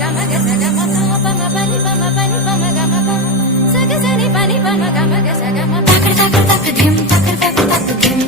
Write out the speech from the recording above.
గమ గ సగ మ ప మ పని ప మ పని ప మ గమ ప సగ సని పని ప మ గమ గ సగ మ పకడ తక తక ధిమ్ తక తక తక ధిమ్